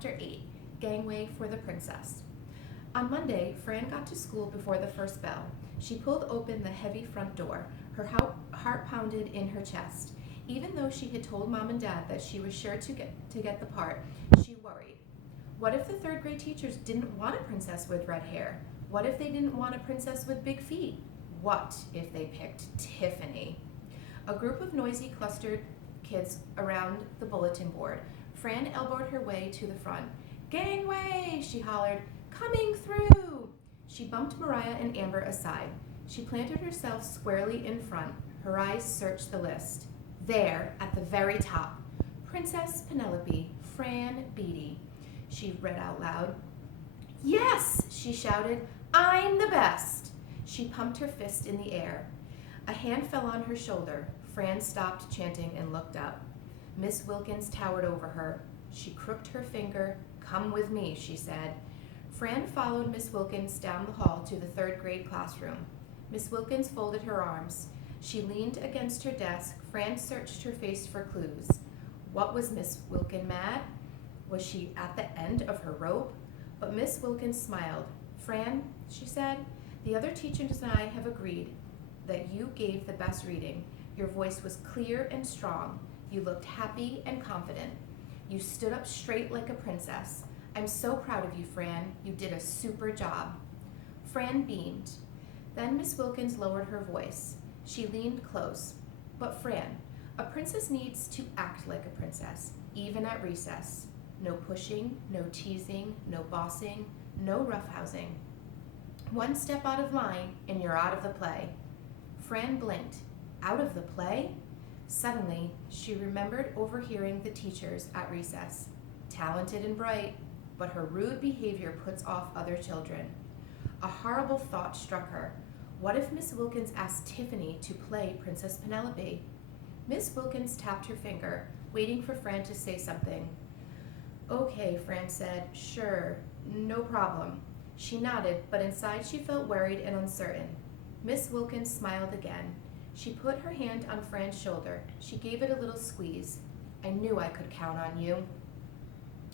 Chapter 8, Gangway for the Princess. On Monday, Fran got to school before the first bell. She pulled open the heavy front door. Her heart pounded in her chest. Even though she had told Mom and Dad that she was sure to get the part, she worried. What if the third grade teachers didn't want a princess with red hair? What if they didn't want a princess with big feet? What if they picked Tiffany? A group of noisy, clustered kids around the bulletin board. Fran elbowed her way to the front. "Gangway!" she hollered. "Coming through!" She bumped Mariah and Amber aside. She planted herself squarely in front. Her eyes searched the list. There, at the very top, Princess Penelope, Fran Beatty. She read out loud. "Yes!" she shouted. "I'm the best!" She pumped her fist in the air. A hand fell on her shoulder. Fran stopped chanting and looked up. Miss Wilkins towered over her. She crooked her finger. "Come with me," she said. Fran followed Miss Wilkins down the hall to the third grade classroom. Miss Wilkins folded her arms. She leaned against her desk. Fran searched her face for clues. What was Miss Wilkins mad? Was she at the end of her rope? But Miss Wilkins smiled. "Fran," she said, "the other teachers and I have agreed that you gave the best reading. Your voice was clear and strong. You looked happy and confident. You stood up straight like a princess. I'm so proud of you, Fran. You did a super job." Fran beamed. Then Miss Wilkins lowered her voice. She leaned close. "But Fran, a princess needs to act like a princess, even at recess. No pushing, no teasing, no bossing, no roughhousing. One step out of line and you're out of the play." Fran blinked. Out of the play? Suddenly, she remembered overhearing the teachers at recess. Talented and bright, but her rude behavior puts off other children. A horrible thought struck her. What if Miss Wilkins asked Tiffany to play Princess Penelope? Miss Wilkins tapped her finger, waiting for Fran to say something. "Okay," Fran said. "Sure, no problem." She nodded, but inside she felt worried and uncertain. Miss Wilkins smiled again. She put her hand on Fran's shoulder. She gave it a little squeeze. "I knew I could count on you."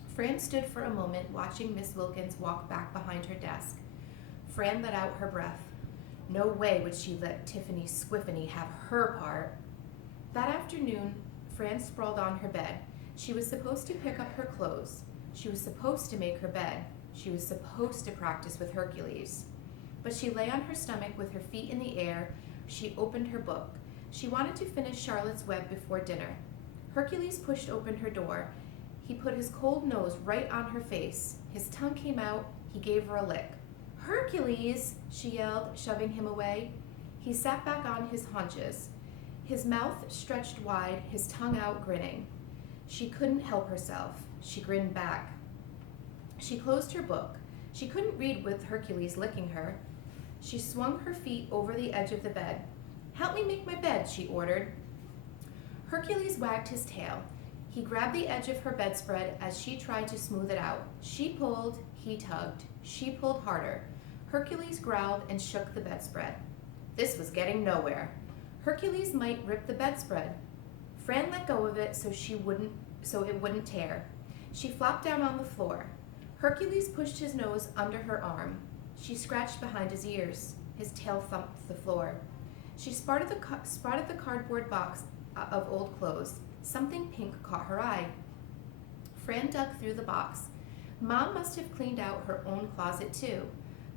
Fran stood for a moment, watching Miss Wilkins walk back behind her desk. Fran let out her breath. No way would she let Tiffany Squiffany have her part. That afternoon, Fran sprawled on her bed. She was supposed to pick up her clothes. She was supposed to make her bed. She was supposed to practice with Hercules. But she lay on her stomach with her feet in the air. She opened her book. She wanted to finish Charlotte's Web before dinner. Hercules pushed open her door. He put his cold nose right on her face. His tongue came out. He gave her a lick. "Hercules!" she yelled, shoving him away. He sat back on his haunches, his mouth stretched wide, his tongue out, grinning. She couldn't help herself. She grinned back. She closed her book. She couldn't read with Hercules licking her. She swung her feet over the edge of the bed. "Help me make my bed," she ordered. Hercules wagged his tail. He grabbed the edge of her bedspread as she tried to smooth it out. She pulled, he tugged. She pulled harder. Hercules growled and shook the bedspread. This was getting nowhere. Hercules might rip the bedspread. Fran let go of it so it wouldn't tear. She flopped down on the floor. Hercules pushed his nose under her arm. She scratched behind his ears. His tail thumped the floor. She spotted the cardboard box of old clothes. Something pink caught her eye. Fran dug through the box. Mom must have cleaned out her own closet too.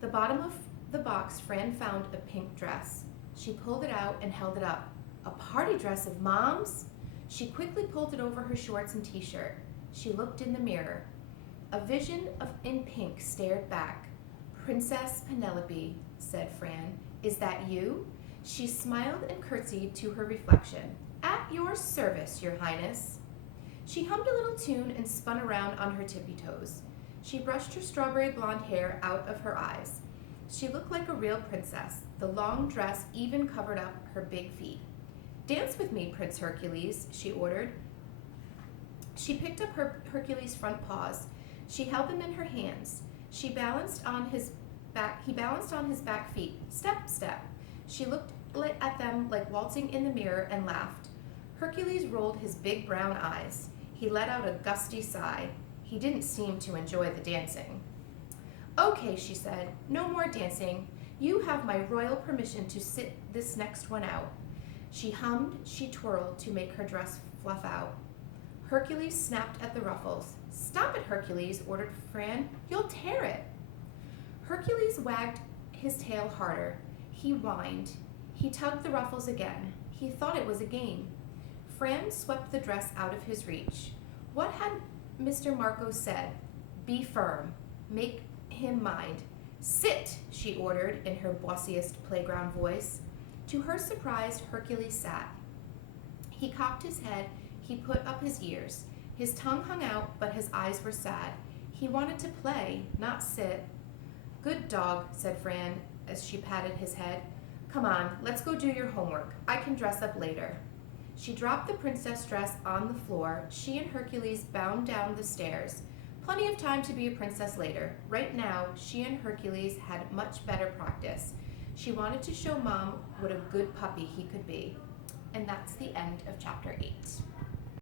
The bottom of the box, Fran found a pink dress. She pulled it out and held it up. A party dress of Mom's? She quickly pulled it over her shorts and t-shirt. She looked in the mirror. A vision in pink stared back. "Princess Penelope," said Fran. "Is that you?" She smiled and curtsied to her reflection. "At your service, Your Highness." She hummed a little tune and spun around on her tippy toes. She brushed her strawberry blonde hair out of her eyes. She looked like a real princess. The long dress even covered up her big feet. "Dance with me, Prince Hercules," she ordered. She picked up Hercules' front paws. She held them in her hands. He balanced on his back feet. "Step, step." She looked at them like waltzing in the mirror and laughed. Hercules rolled his big brown eyes. He let out a gusty sigh. He didn't seem to enjoy the dancing. Okay, she said, no more dancing. You have my royal permission to sit this next one out. She hummed, she twirled to make her dress fluff out. Hercules snapped at the ruffles. Stop it, Hercules, ordered Fran. You'll tear it. Hercules wagged his tail harder. He whined. He tugged the ruffles again. He thought it was a game. Fran swept the dress out of his reach. What had Mr. Marco said? Be firm. Make him mind. Sit, she ordered in her bossiest playground voice. To her surprise, Hercules sat. He cocked his head. He put up his ears. His tongue hung out, but his eyes were sad. He wanted to play, not sit. Good dog, said Fran as she patted his head. Come on, let's go do your homework. I can dress up later. She dropped the princess dress on the floor. She and Hercules bound down the stairs. Plenty of time to be a princess later. Right now, she and Hercules had much better practice. She wanted to show Mom what a good puppy he could be. And that's the end of chapter 8.